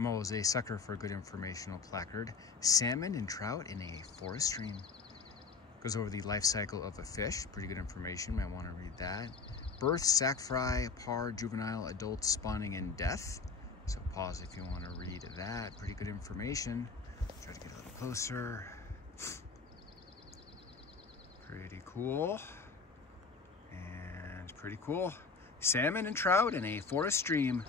I'm always a sucker for a good informational placard. Salmon and trout in a forest stream. Goes over the life cycle of a fish. Pretty good information, might want to read that. Birth, sac fry, par, juvenile, adult, spawning, and death. So pause if you want to read that. Pretty good information. Try to get a little closer. Pretty cool. And pretty cool. Salmon and trout in a forest stream.